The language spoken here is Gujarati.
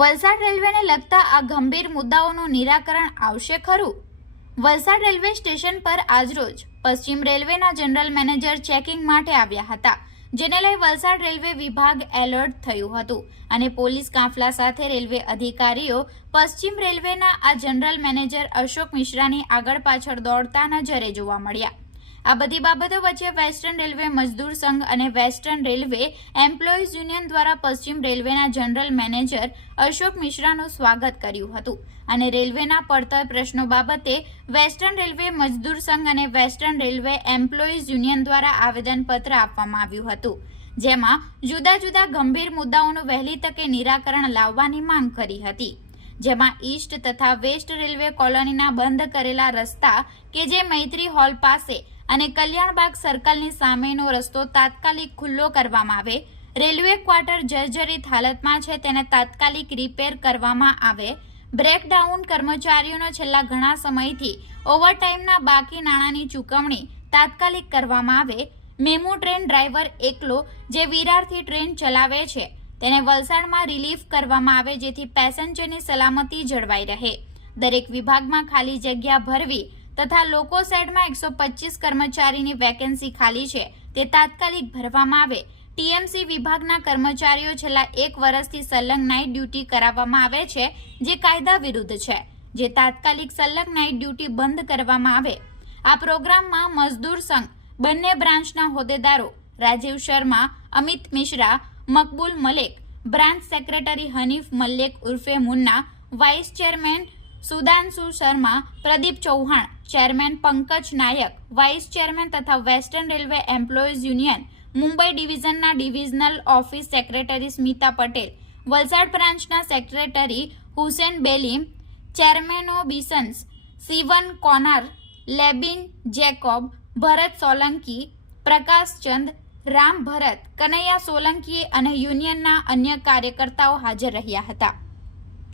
વલસાડ રેલવેને લગતા આ ગંભીર મુદ્દાઓનું નિરાકરણ આવશે ખરું? વલસાડ રેલવે સ્ટેશન પર આજરોજ પશ્ચિમ રેલવેના જનરલ મેનેજર ચેકિંગ માટે આવ્યા હતા, જેને લઈ વલસાડ રેલવે વિભાગ એલર્ટ થયું હતું અને પોલીસ કાફલા સાથે રેલવે અધિકારીઓ પશ્ચિમ રેલવેના આ જનરલ મેનેજર અશોક મિશ્રાની આગળ પાછળ દોડતા નજરે જોવા મળ્યા। આ બધી બાબતો વચ્ચે વેસ્ટર્ન રેલવે મજદૂર સંઘ અને વેસ્ટર્ન રેલવે એમ્પ્લોઈઝ યુનિયન દ્વારા પશ્ચિમ રેલવેના જનરલ મેનેજર અશોક મિશ્રાનું સ્વાગત કર્યું હતું અને રેલવેના પડતર પ્રશ્નો બાબતે વેસ્ટર્ન રેલવે મજદૂર સંઘ અને વેસ્ટર્ન રેલવે એમ્પ્લોઈઝ યુનિયન દ્વારા આવેદનપત્ર આપવામાં આવ્યું હતું, જેમાં જુદા જુદા ગંભીર મુદ્દાઓનું વહેલી તકે નિરાકરણ લાવવાની માંગ કરી હતી, જેમાં ઈસ્ટ તથા વેસ્ટ રેલવે કોલોનીના બંધ કરેલા રસ્તા કે જે મૈત્રી હોલ પાસે અને કલ્યાણબાગ સર્કલની સામેનો રસ્તો તાત્કાલિક ખુલ્લો કરવામાં આવે, રેલવે ક્વાર્ટર જર્જરિત હાલતમાં છે તેને તાત્કાલિક રિપેર કરવામાં આવે, બ્રેકડાઉન કર્મચારીઓનો છેલ્લા ઘણા સમયથી ઓવરટાઈમના બાકી નાણાંની ચૂકવણી તાત્કાલિક કરવામાં આવે, મેમુ ટ્રેન ડ્રાઈવર એકલો જે વિરારથી ટ્રેન ચલાવે છે તેને વલસાડમાં રિલીફ કરવામાં આવે જેથી પેસેન્જરની સલામતી જળવાઈ રહે, દરેક વિભાગમાં ખાલી જગ્યા ભરવી તથા લોકો સાઈડમાં 125 કર્મચારીની વેકેન્સી ખાલી છે તે તાત્કાલિક ભરવામાં આવે, ટીએમસી વિભાગના કર્મચારીઓ છેલ્લા 1 વર્ષથી સલંગ નાઇટ ડ્યુટી કરાવવામાં આવે છે જે કાયદા વિરુદ્ધ છે, જે તાત્કાલિક સલંગ નાઇટ ડ્યુટી બંધ કરવામાં આવે। આ પ્રોગ્રામમાં મજદૂર સંઘ બંને બ્રાન્ચના હોદ્દેદારો રાજીવ શર્મા, અમિત મિશ્રા, મકબૂલ મલેક, બ્રાન્ચ સેક્રેટરી હનીફ મલ્લિક ઉર્ફે Munna, vice chairman Sudhanshu Sharma, Pradeep Chauhan, chairman Pankaj Nayak, vice chairman તથા western railway employees union Mumbai ડિવિઝનના divisional office secretary Smita Patel, Valsad બ્રાન્ચના સેક્રેટરી હુસેન બેલીમ, ચેરમેનો બિસન્સ, સિવન કોનાર, લેબિન જેકોબ, ભરત સોલંકી, પ્રકાશ ચંદ, રામ ભરત, કનૈયા સોલંકી અને યુનિયનના અન્ય કાર્યકર્તાઓ હાજર રહ્યા હતા।